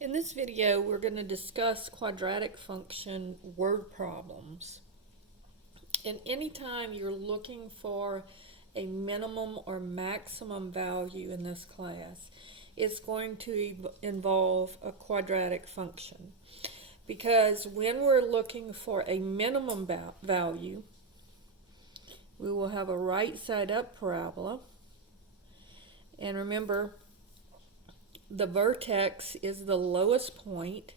In this video, we're going to discuss quadratic function word problems. And anytime you're looking for a minimum or maximum value in this class, it's going to involve a quadratic function. Because when we're looking for a minimum value, we will have a right side up parabola. And remember, the vertex is the lowest point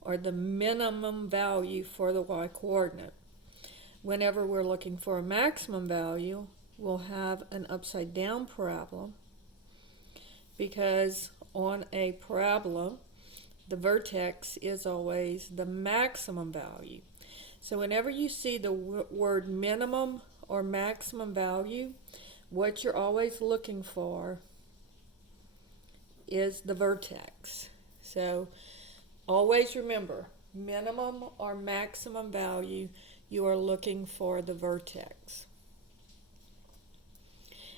or the minimum value for the y-coordinate. Whenever we're looking for a maximum value, we'll have an upside down parabola, because on a parabola, the vertex is always the maximum value. So whenever you see the word minimum or maximum value, what you're always looking for is the vertex. So always remember, minimum or maximum value, you are looking for the vertex.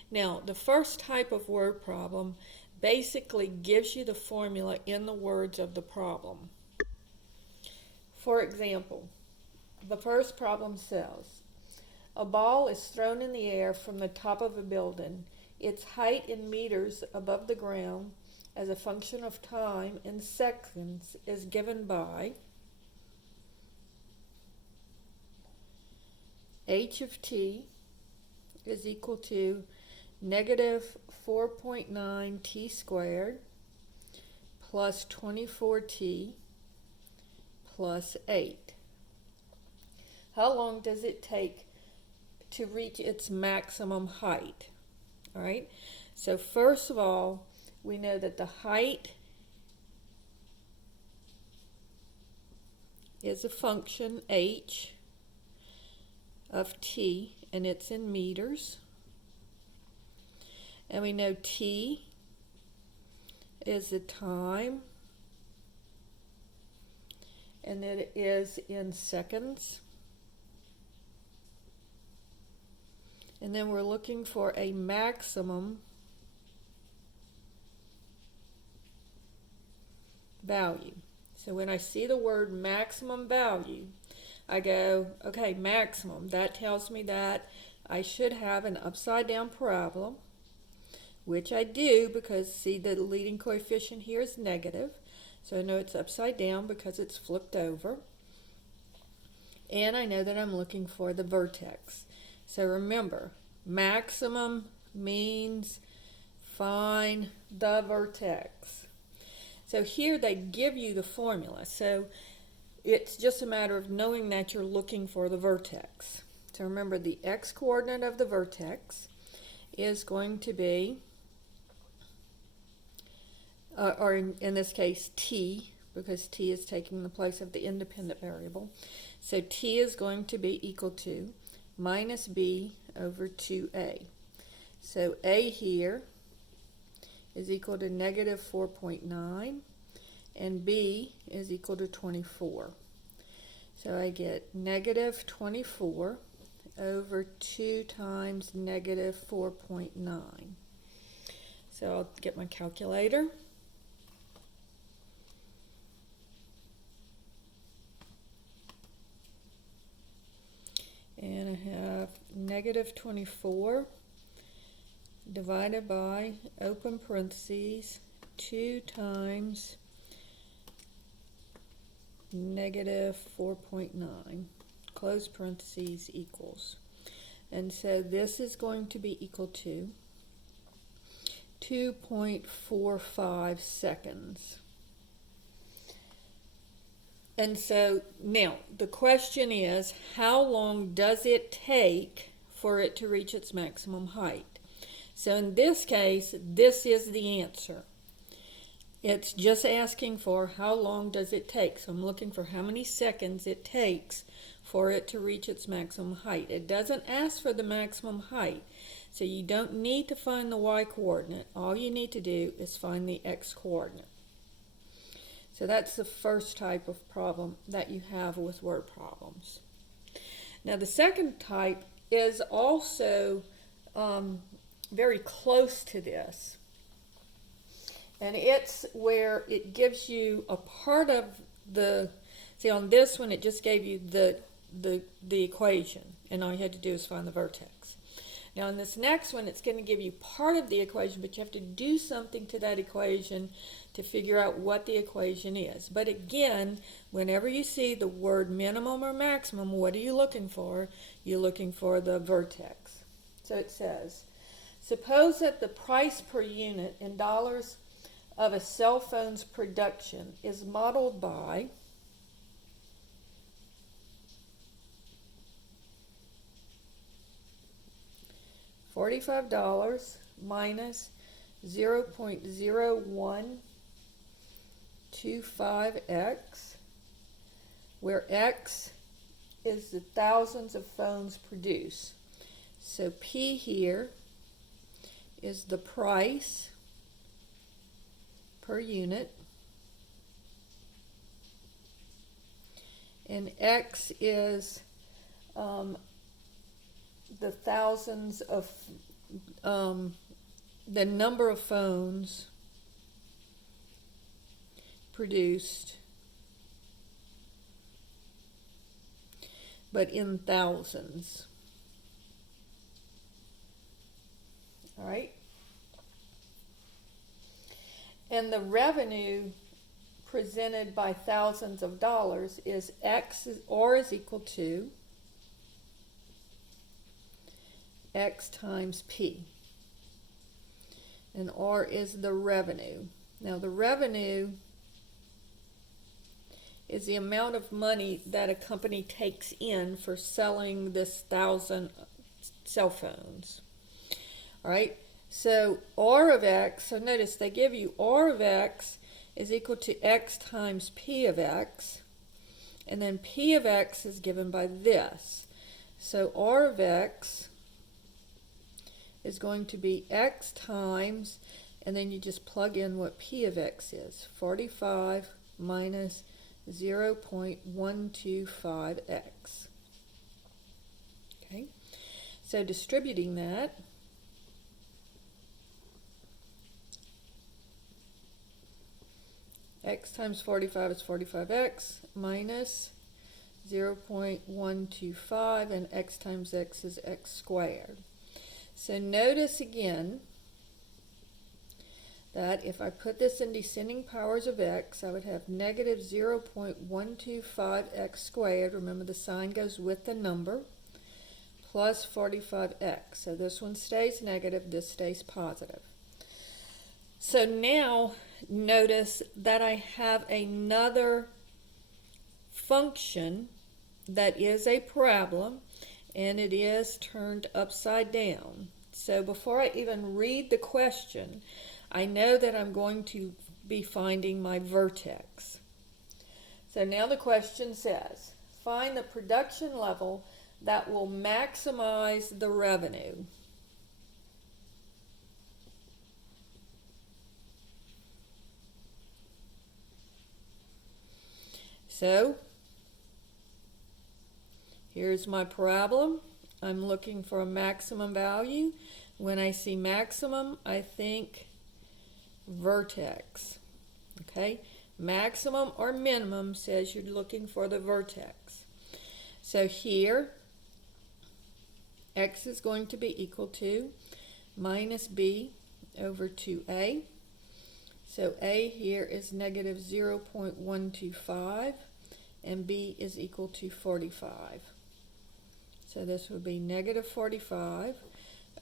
Now, the first type of word problem basically gives you the formula in the words of the problem. For example, the first problem says, a ball is thrown in the air from the top of a building. Its height in meters above the ground as a function of time in seconds is given by h of t is equal to negative 4.9 t squared plus 24t plus 8. How long does it take to reach its maximum height? All right, so first of all, we know that the height is a function h of t, and it's in meters. And we know t is the time, and it is in seconds. And then we're looking for a maximum value. So when I see the word maximum value, I go, okay, maximum. That tells me that I should have an upside down parabola, which I do because, see, the leading coefficient here is negative. So I know it's upside down because it's flipped over. And I know that I'm looking for the vertex. So remember, maximum means find the vertex. So here they give you the formula. So it's just a matter of knowing that you're looking for the vertex. So remember, the x-coordinate of the vertex is going to be, or in this case, t, because t is taking the place of the independent variable. So t is going to be equal to minus b over 2a. So a here is equal to negative 4.9, and b is equal to 24. So I get negative 24 over 2 times negative 4.9. So I'll get my calculator. And I have negative 24 divided by, open parentheses, 2 times negative 4.9, close parentheses, equals. And so this is going to be equal to 2.45 seconds. And so now the question is, how long does it take for it to reach its maximum height? So in this case, this is the answer. It's just asking for how long does it take. So I'm looking for how many seconds it takes for it to reach its maximum height. It doesn't ask for the maximum height. So you don't need to find the y-coordinate. All you need to do is find the x-coordinate. So that's the first type of problem that you have with word problems. Now the second type is also very close to this. And it's where it gives you a part of the, see on this one it just gave you the equation, and all you had to do is find the vertex. Now in this next one it's going to give you part of the equation, but you have to do something to that equation to figure out what the equation is. But again, whenever you see the word minimum or maximum, what are you looking for? You're looking for the vertex. So it says, suppose that the price per unit in dollars of a cell phone's production is modeled by $45 minus 0.0125x, where x is the thousands of phones produced. So P here is the price per unit, and X is the thousands of, the number of phones produced, but in thousands. All right. And the revenue presented by thousands of dollars is X or is equal to X times P. And R is the revenue. Now the revenue is the amount of money that a company takes in for selling this 1,000 cell phones. All right, so R of X, so notice they give you R of X is equal to X times P of X, and then P of X is given by this. So R of X is going to be X times, and then you just plug in what P of X is, 45 minus 0.125x. Okay, so distributing that, x times 45 is 45x minus 0.125, and x times x is x squared. So notice again that if I put this in descending powers of x, I would have negative 0.125x squared, remember the sign goes with the number, plus 45x. So this one stays negative, this stays positive. So now notice that I have another function that is a parabola, and it is turned upside down. So before I even read the question, I know that I'm going to be finding my vertex. So now the question says, find the production level that will maximize the revenue. So here's my parabola. I'm looking for a maximum value. When I see maximum, I think vertex. Okay, maximum or minimum says you're looking for the vertex. So here, x is going to be equal to minus b over 2a. So a here is negative 0.125, and b is equal to 45. So this would be negative 45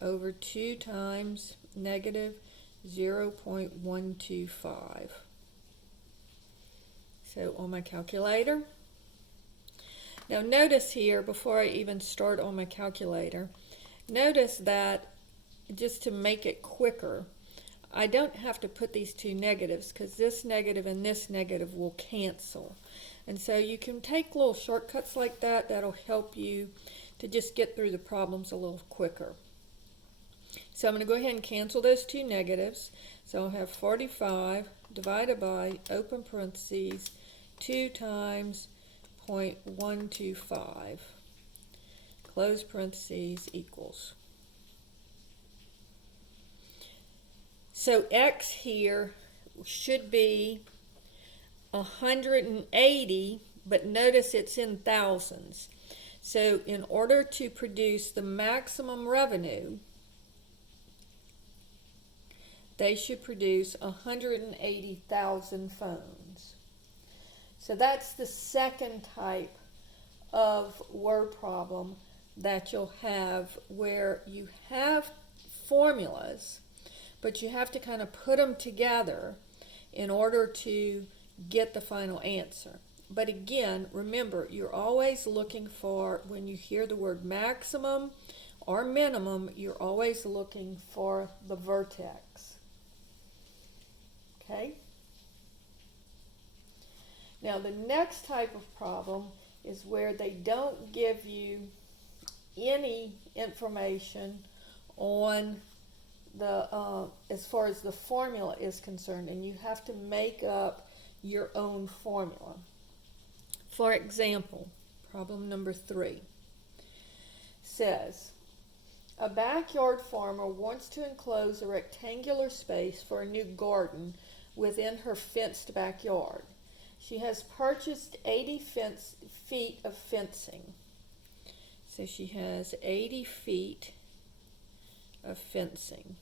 over 2 times negative 0.125. So on my calculator, now notice here, before I even start on my calculator, notice that just to make it quicker, I don't have to put these two negatives because this negative and this negative will cancel. And so you can take little shortcuts like that that'll help you to just get through the problems a little quicker. So I'm going to go ahead and cancel those two negatives. So I'll have 45 divided by, open parentheses, 2 times 0.125, close parentheses, equals. So x here should be 180, but notice it's in thousands. So in order to produce the maximum revenue, they should produce 180,000 phones. So that's the second type of word problem that you'll have, where you have formulas, but you have to kind of put them together in order to get the final answer. But again, remember, you're always looking for, when you hear the word maximum or minimum, you're always looking for the vertex. Okay? Now the next type of problem is where they don't give you any information on the as far as the formula is concerned, and you have to make up your own formula. For example, problem number 3 says, a backyard farmer wants to enclose a rectangular space for a new garden within her fenced backyard. She has purchased 80 feet of fencing. So she has 80 feet of fencing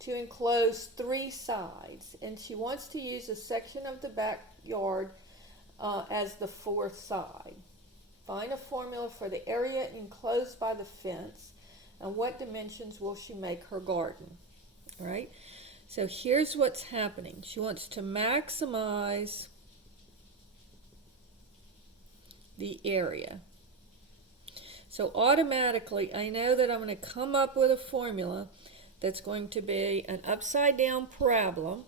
to enclose 3 sides, and she wants to use a section of the backyard as the 4th side. Find a formula for the area enclosed by the fence, and what dimensions will she make her garden? All right? So here's what's happening. She wants to maximize the area. So automatically, I know that I'm going to come up with a formula that's going to be an upside down parabola,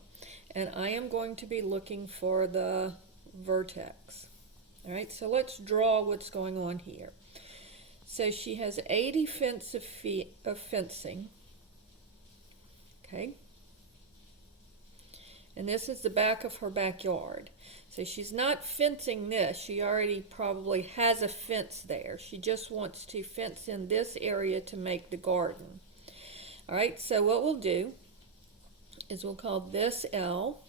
and I am going to be looking for the vertex. All right, so let's draw what's going on here. So she has 80 feet of fencing. Okay. And this is the back of her backyard. So she's not fencing this. She already probably has a fence there. She just wants to fence in this area to make the garden. All right, so what we'll do is we'll call this L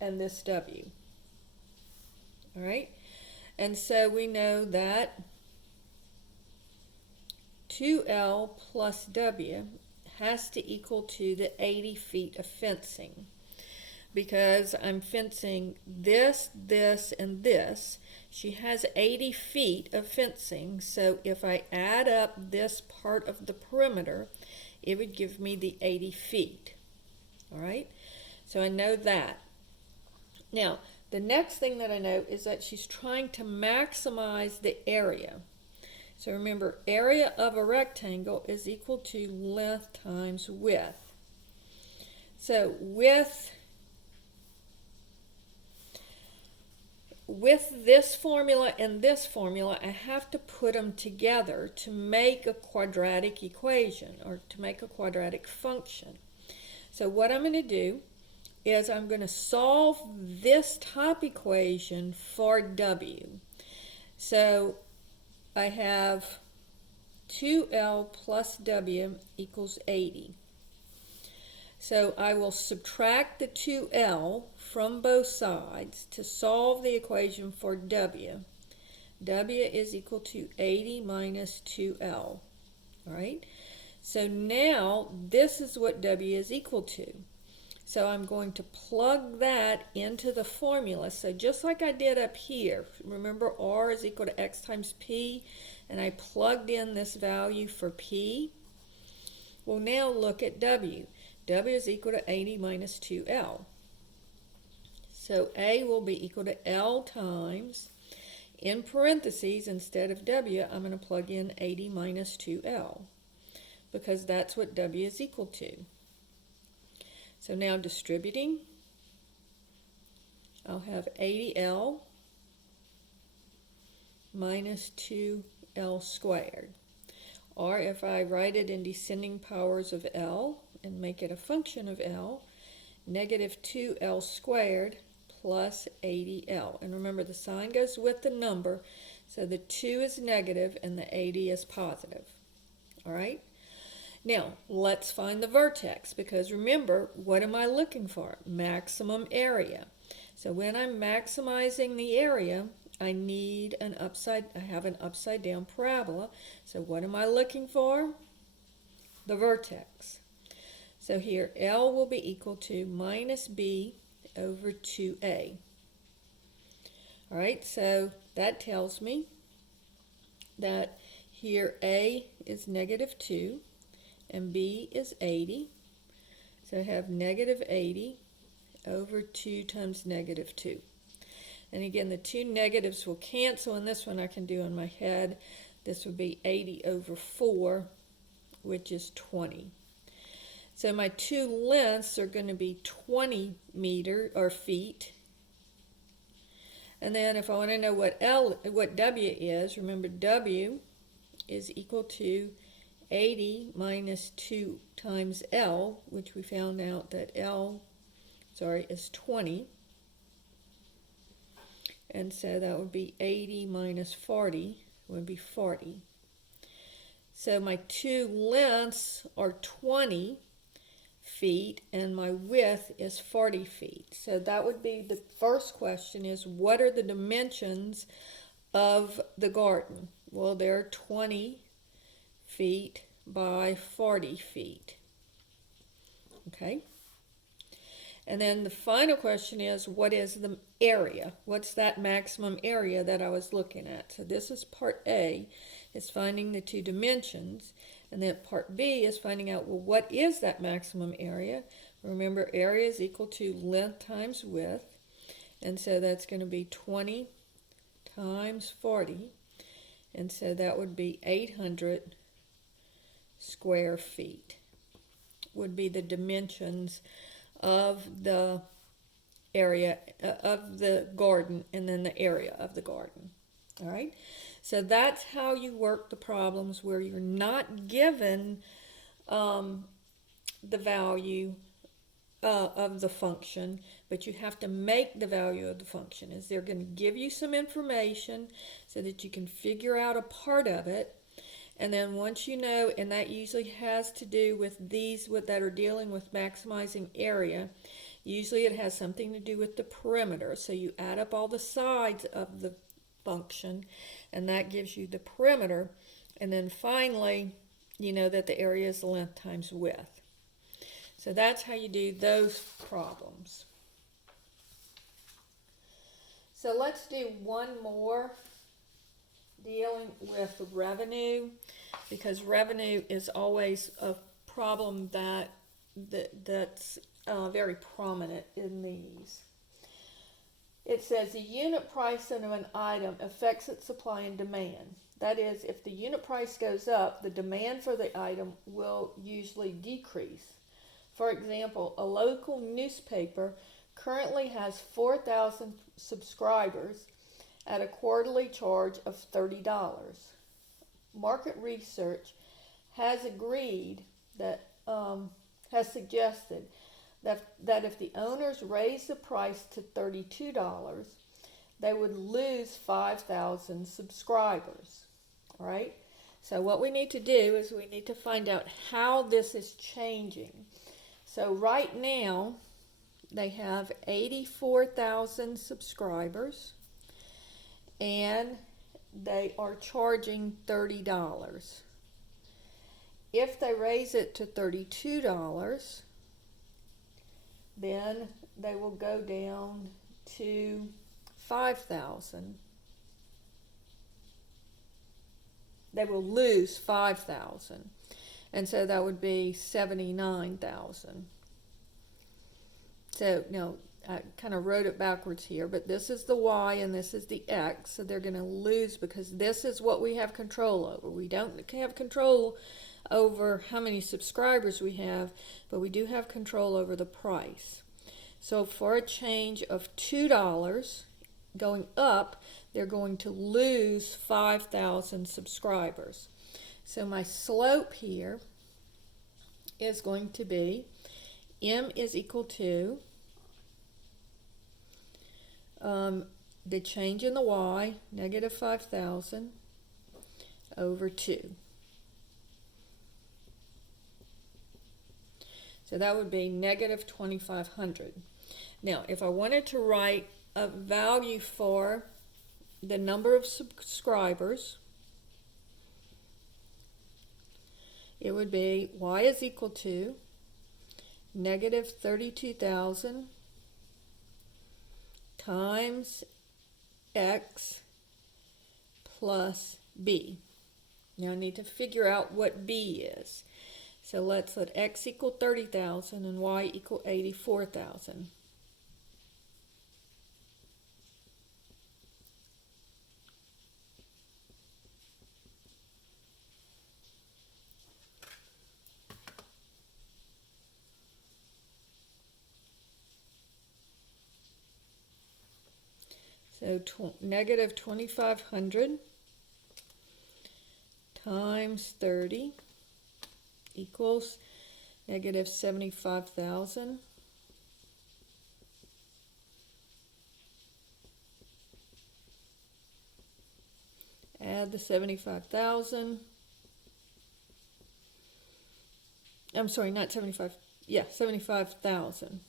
and this W. All right, and so we know that 2L plus W has to equal to the 80 feet of fencing, because I'm fencing this, this, and this. She has 80 feet of fencing, so if I add up this part of the perimeter, it would give me the 80 feet. All right, so I know that. Now, the next thing that I know is that she's trying to maximize the area. So remember, area of a rectangle is equal to length times width. So with this formula and this formula, I have to put them together to make a quadratic equation, or to make a quadratic function. So what I'm going to do is I'm going to solve this top equation for W. So I have 2L plus W equals 80. So I will subtract the 2L from both sides to solve the equation for W. W is equal to 80 minus 2L. All right? So now this is what W is equal to. So I'm going to plug that into the formula. So just like I did up here, remember R is equal to X times P, and I plugged in this value for P. Well, now look at W. W is equal to 80 minus 2L. So A will be equal to L times, in parentheses, instead of W, I'm going to plug in 80 minus 2L, because that's what W is equal to. So now distributing, I'll have 80L minus 2L squared. Or if I write it in descending powers of L and make it a function of L, negative 2L squared plus 80L. And remember, the sign goes with the number, so the 2 is negative and the 80 is positive. All right? Now, let's find the vertex, because remember, what am I looking for? Maximum area. So when I'm maximizing the area, I have an upside down parabola. So what am I looking for? The vertex. So here, L will be equal to minus B over 2A. All right, so that tells me that here A is negative 2 and B is 80. So I have negative 80 over 2 times negative 2. And again, the two negatives will cancel, and this one I can do in my head. This would be 80 over 4, which is 20. So my two lengths are going to be 20 feet. And then if I want to know what W is, remember W is equal to 80 minus 2 times L, which we found out that is 20. And so that would be 80 minus 40 would be 40. So my two lengths are 20 feet and my width is 40 feet. So that would be the first question, is what are the dimensions of the garden? Well, they're 20 feet by 40 feet. Okay. And then the final question is, what is the area? What's that maximum area that I was looking at? So this is part A, is finding the two dimensions. And then part B is finding out, well, what is that maximum area? Remember, area is equal to length times width. And so that's going to be 20 times 40. And so that would be 800 square feet would be the dimensions of the area of the garden, and then the area of the garden. All right, so that's how you work the problems where you're not given the value of the function, but you have to make the value of the function. Is they're going to give you some information so that you can figure out a part of it. And then once you know, and that usually has to do with these that are dealing with maximizing area, usually it has something to do with the perimeter. So you add up all the sides of the function, and that gives you the perimeter. And then finally, you know that the area is length times width. So that's how you do those problems. So let's do one more dealing with revenue, because revenue is always a problem that's very prominent in these. It says the unit price of an item affects its supply and demand. That is, if the unit price goes up, the demand for the item will usually decrease. For example, a local newspaper currently has 4,000 subscribers at a quarterly charge of $30. Market research has suggested that if the owners raise the price to $32, they would lose 5,000 subscribers. All right? So what we need to do is we need to find out how this is changing. So right now, they have 84,000 subscribers, and they are charging $30. If they raise it to $32, then they will go down to 5,000. They will lose 5,000. And so that would be 79,000. So now I kind of wrote it backwards here, but this is the Y and this is the X. So they're going to lose because this is what we have control over. We don't have control over how many subscribers we have, but we do have control over the price. So for a change of $2 going up, they're going to lose 5,000 subscribers. So my slope here is going to be M is equal to the change in the Y, negative 5,000, over 2. So that would be negative 2,500. Now, if I wanted to write a value for the number of subscribers, it would be y is equal to negative 32,000 times x plus b. Now I need to figure out what b is. So let's let x equal 30,000 and y equal 84,000. So negative 2,500 times 30 equals negative 75,000. Add the 75,000. I'm sorry, not 75. Yeah, 75,000.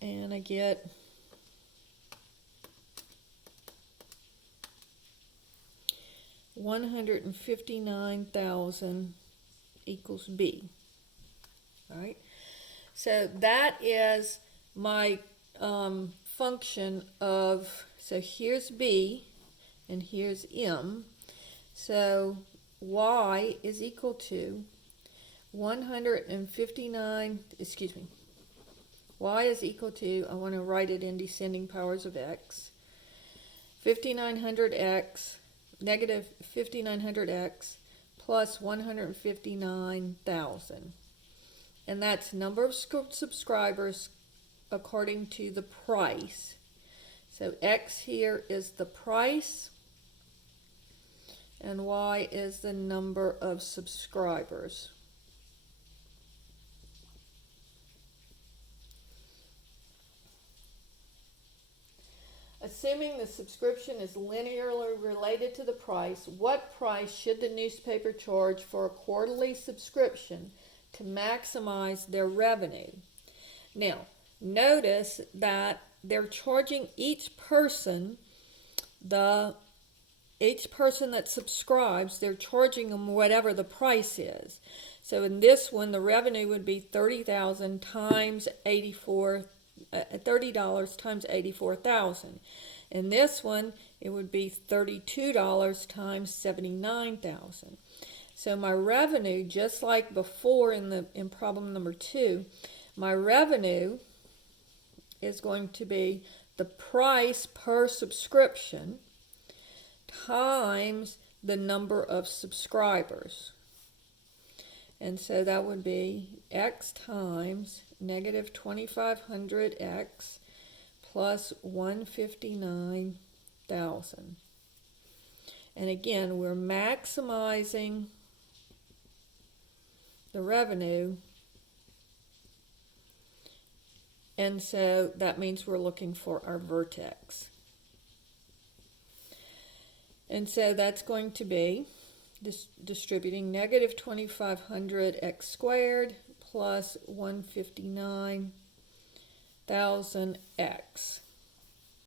And I get $159,000 equals B. All right. So that is my function of, so here's B and here's M. So Y is equal to 159, excuse me, Y is equal to, I want to write it in descending powers of X, 5,900X, negative 5,900X plus 159,000. And that's number of subscribers according to the price. So X here is the price and Y is the number of subscribers. Assuming the subscription is linearly related to the price, what price should the newspaper charge for a quarterly subscription to maximize their revenue? Now, notice that they're charging each person that subscribes, they're charging them whatever the price is. So in this one, the revenue would be $30,000 times $30 times 84,000. In this one, it would be $32 times 79,000. So my revenue, just like before in problem number 2, my revenue is going to be the price per subscription times the number of subscribers. And so that would be X times negative 2,500X plus 159,000. And again, we're maximizing the revenue. And so that means we're looking for our vertex. And so that's going to be distributing negative 2,500x squared plus 159,000x.